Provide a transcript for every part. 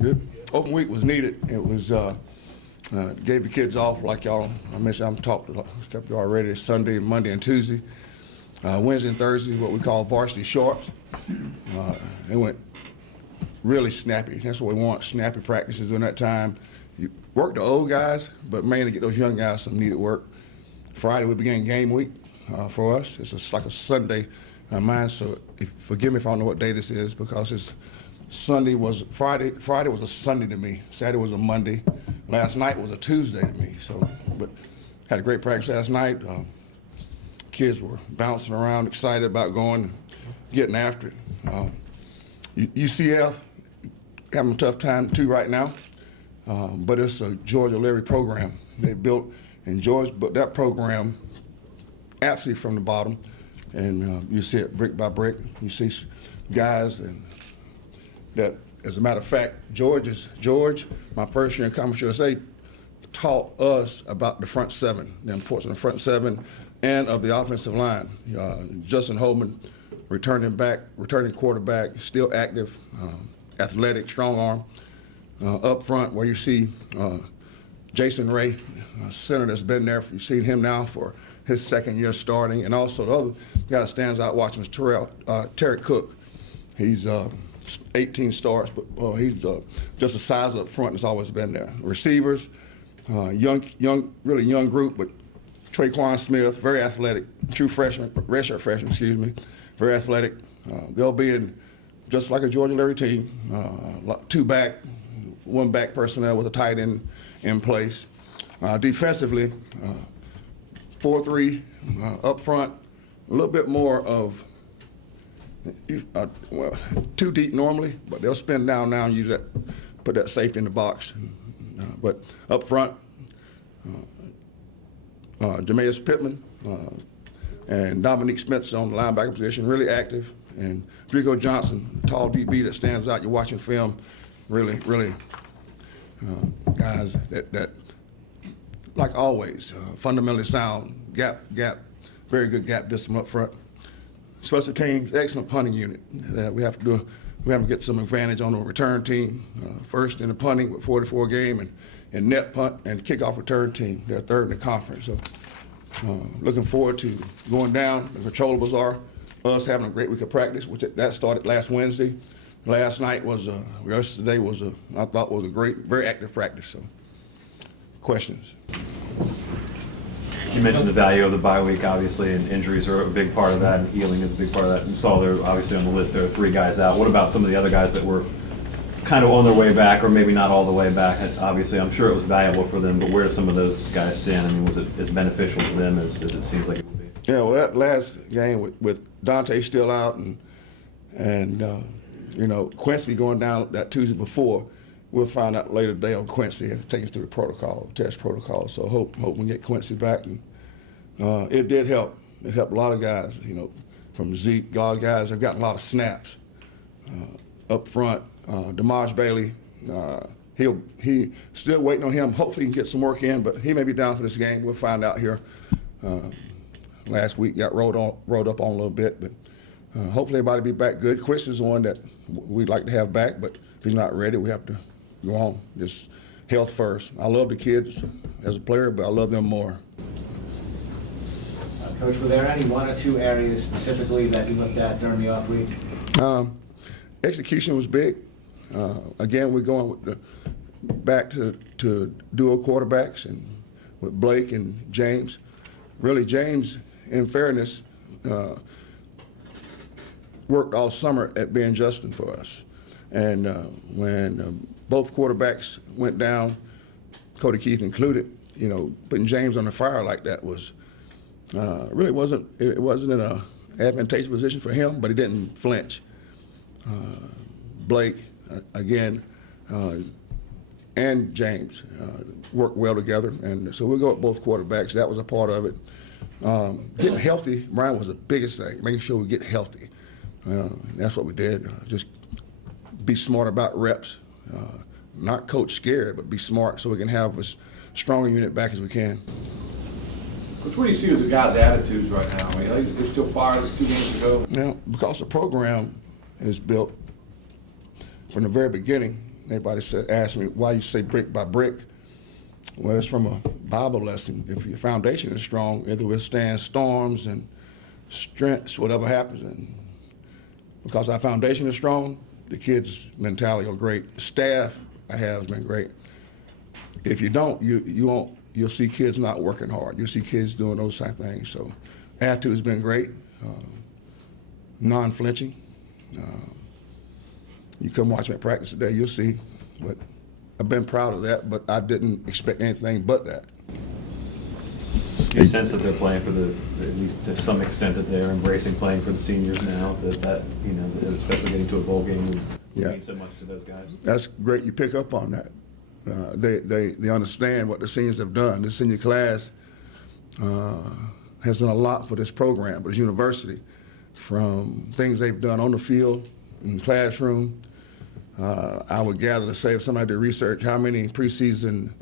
Good. Open week was needed. It was gave the kids off, like y'all. I mentioned, I've talked to a couple of you already. Sunday, Monday, and Tuesday. Wednesday and Thursday, what we call varsity shorts. It went really snappy. That's what we want, snappy practices during that time. You work the old guys, but mainly get those young guys some needed work. Friday, we began game week for us. It's like a Sunday mine, so forgive me if I don't know what day this is, because it's Friday was a Sunday to me. Saturday was a Monday. Last night was a Tuesday to me. So, but had a great practice last night. Kids were bouncing around, excited about going, getting after it. UCF having a tough time too right now, but it's a George O'Leary program. They built, and George built that program absolutely from the bottom, and you see it brick by brick. You see guys and that, as a matter of fact, George, my first year in Conference USA, taught us about the front seven, the importance of the front seven and of the offensive line. Justin Holman, returning quarterback, still active, athletic, strong arm. Up front, where you see Jason Ray, a center that's been there. You've seen him now for his second year starting, and also the other guy that stands out watching is Terry Cook. He's 18 starts, but he's just a size up front that's always been there. Receivers, really young group, but Traquan Smith, very athletic, true freshman, redshirt freshman, excuse me, very athletic. They'll be in just like a Georgia Larry team, two back, one back personnel with a tight end in place. Defensively, 4-3 up front, a little bit more of, well, too deep normally, but they'll spin down now and use that, put that safety in the box. But up front, Jameis Pittman and Dominique Spence on the linebacker position, really active. And Drico Johnson, tall DB that stands out. You're watching film, really guys that like always, fundamentally sound, gap, very good gap discipline up front. Special teams, excellent punting unit. We have to get some advantage on the return team. First in the punting with 44 game, and net punt and kickoff return team. They're third in the conference. So looking forward to going down. The controllables are us having a great week of practice, which that started last Wednesday. Last night yesterday was I thought was a great, very active practice. So questions. You mentioned the value of the bye week, obviously, and injuries are a big part of that, and healing is a big part of that. You saw there, obviously, on the list, there are 3 guys out. What about some of the other guys that were kind of on their way back, or maybe not all the way back? Obviously, I'm sure it was valuable for them, but where do some of those guys stand? I mean, was it as beneficial to them as it seems like it would be? Yeah, well, that last game with Dante still out and Quincy going down that Tuesday before, we'll find out later today on Quincy. Have to take us through the test protocol. So hope we can get Quincy back. And it did help. It helped a lot of guys. From Zeke, a lot of guys have gotten a lot of snaps up front. Damaj Bailey, he still waiting on him. Hopefully he can get some work in, but he may be down for this game. We'll find out here. Last week got rolled up on a little bit, but hopefully everybody be back good. Chris is the one that we'd like to have back, but if he's not ready, we have to go on. Just health first. I love the kids as a player, but I love them more. Coach, were there any 1 or 2 areas specifically that you looked at during the off week? Execution was big. Again, we're going with back to dual quarterbacks and with Blake and James. Really, James, in fairness, worked all summer at being Justin for us. And when both quarterbacks went down, Cody Keith included, putting James on the fire like that was really wasn't in an advantageous position for him, but he didn't flinch. Blake, again, and James worked well together, and so we'll go with both quarterbacks. That was a part of it. Getting healthy, Brian, was the biggest thing, making sure we get healthy. That's what we did. Just be smart about reps. Not coach scared, but be smart so we can have as strong a unit back as we can. Coach, what do you see as the guys' attitudes right now? I mean, they're still fired 2 games ago. Now, because the program is built from the very beginning, Everybody asked me, why you say brick by brick? Well, it's from a Bible lesson. If your foundation is strong, it will withstand storms and strengths, whatever happens. And because our foundation is strong, the kids' mentality are great. The staff I have has been great. If you don't, you won't. You'll see kids not working hard. You'll see kids doing those type of things. So, attitude has been great, non-flinching. You come watch me at practice today, you'll see. But I've been proud of that, but I didn't expect anything but that. Do you sense that they're playing for at least to some extent, that they're embracing playing for the seniors now? That especially getting to a bowl game would mean so much to those guys. That's great. You pick up on that. They understand what the seniors have done. The senior class has done a lot for this program, but this university, from things they've done on the field, in the classroom. I would gather to say, if somebody did research, how many preseason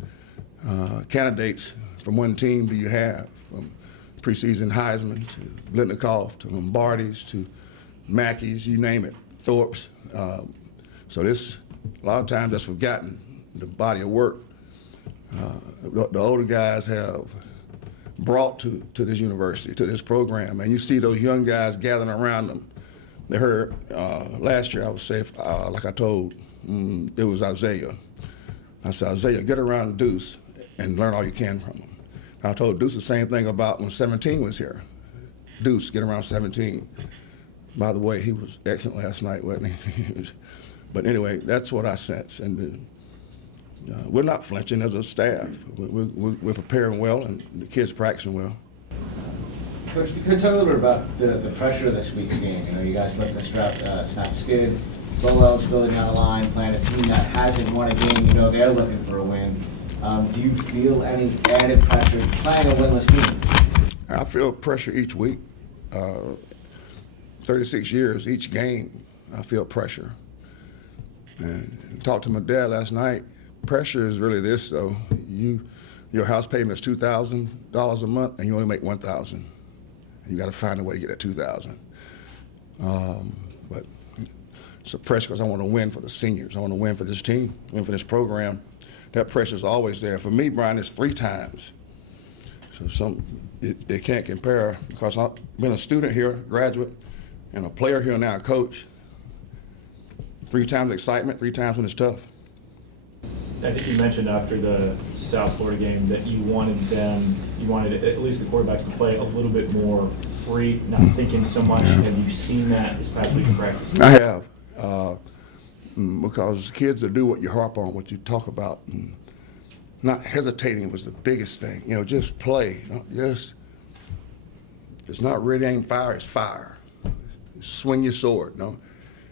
candidates from one team do you have? From preseason Heisman to Blitnikoff to Lombardi's to Mackey's, you name it, Thorpe's. So this, a lot of times that's forgotten, the body of work. The older guys have brought to this university, to this program, and you see those young guys gathering around them. They heard last year, I would say, like I told, it was Isaiah. I said, Isaiah, get around Deuce and learn all you can from him. I told Deuce the same thing about when 17 was here. Deuce, get around 17. By the way, he was excellent last night, wasn't he? But anyway, that's what I sense. And we're not flinching as a staff. We're preparing well, and the kids practicing well. Coach, could you talk a little bit about the pressure of this week's game? You know, you guys looking to snap skid, bowl eligibility down the line, playing a team that hasn't won a game. You know they're looking for a win. Do you feel any added pressure playing a winless team? I feel pressure each week. 36 years, each game, I feel pressure. And talked to my dad last night. Pressure is really this, though. Your house payment is $2,000 a month, and you only make $1,000. You got to find a way to get that $2,000. But it's a pressure because I want to win for the seniors. I want to win for this team, win for this program. That pressure is always there. For me, Brian, it's 3 times. So it can't compare because I've been a student here, graduate, and a player here now, a coach. 3 times excitement, 3 times when it's tough. I think you mentioned after the South Florida game that you wanted at least the quarterbacks to play a little bit more free, not thinking so much. Have you seen that this past week in practice? I have, because kids will do what you harp on, what you talk about. And not hesitating was the biggest thing. You know, just play. It's not really aim fire, it's fire. Swing your sword, you know?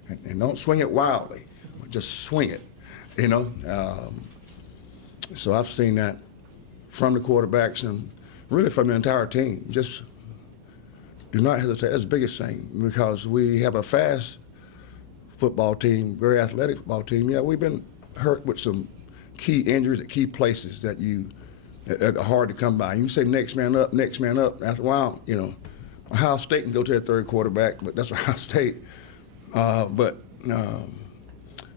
And don't swing it wildly, just swing it. You know, so I've seen that from the quarterbacks and really from the entire team. Just do not hesitate. That's the biggest thing because we have a fast football team, very athletic football team. Yeah, we've been hurt with some key injuries at key places that are hard to come by. You say next man up. After a while, you know, Ohio State can go to their third quarterback, but that's Ohio State.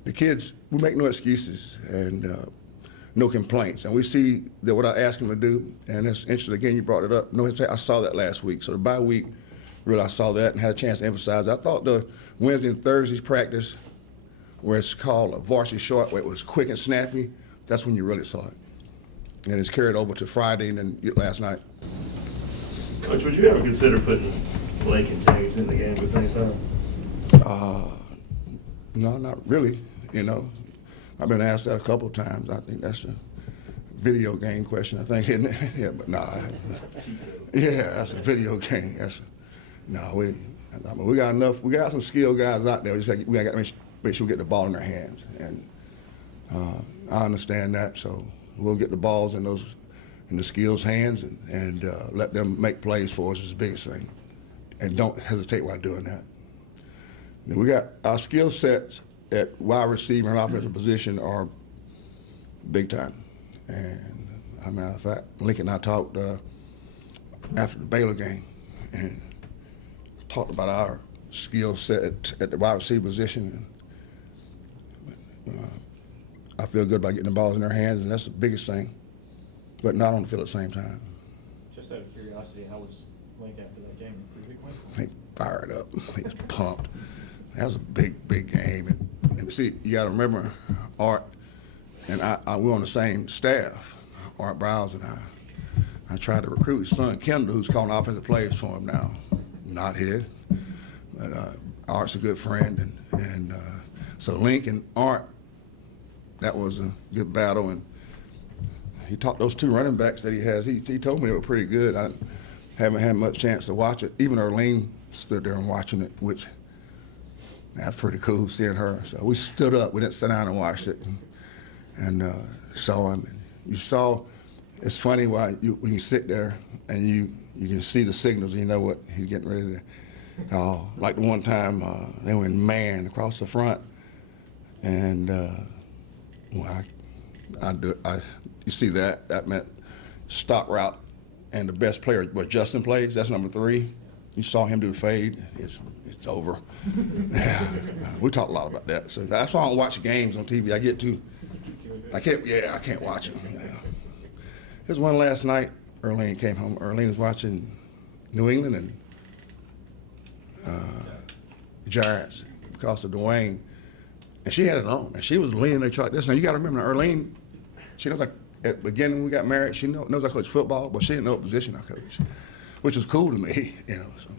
The kids, we make no excuses and no complaints. And we see that what I ask them to do, and it's interesting, again, you brought it up. No, I saw that last week. So the bye week, really, I saw that and had a chance to emphasize. I thought the Wednesday and Thursday's practice, where it's called a varsity short, where it was quick and snappy, that's when you really saw it. And it's carried over to Friday and then last night. Coach, would you ever consider putting Blake and James in the game at the same time? No, not really. You know, I've been asked that a couple of times. I think that's a video game question, I think, isn't it? Yeah, but no. Yeah, that's a video game. We got enough. We got some skilled guys out there. We got to make sure we get the ball in their hands, and I understand that. So we'll get the balls in the skills' hands and let them make plays for us is the biggest thing, and don't hesitate while doing that. And we got our skill sets at wide receiver and offensive position are big time. And as a matter of fact, Lincoln and I talked after the Baylor game and talked about our skill set at the wide receiver position. I feel good about getting the balls in their hands, and that's the biggest thing, but not on the field at the same time. Just out of curiosity, how was Link after that game? Pretty big win? He fired up. He was pumped. That was a big, big game. And see, you got to remember, Art and we're on the same staff, Art Browse and I. I tried to recruit his son, Kendall, who's calling offensive plays for him now. Not his. But Art's a good friend. And so Link and Art, that was a good battle. And he taught those two running backs that he has. He told me they were pretty good. I haven't had much chance to watch it. Even Erlene stood there and watching it, which that's pretty cool seeing her. So we stood up. We didn't sit down and watched it, and saw him. And you saw. It's funny when you sit there and you can see the signals. And you know what he's getting ready to. Like the one time they went man across the front, and you see that meant stock route, and the best player, what Justin plays, that's number 3. You saw him do a fade. It's over. Yeah, we talked a lot about that. So that's why I don't watch games on TV. I can't watch them. Yeah. There's one last night. Erlene came home. Erlene was watching New England and Giants because of Dwayne, and she had it on, and she was leaning there like this. Now you got to remember, Erlene, she knows, like at the beginning when we got married, she knows I coach football, but she didn't know what position I coach, which was cool to me, you know. So.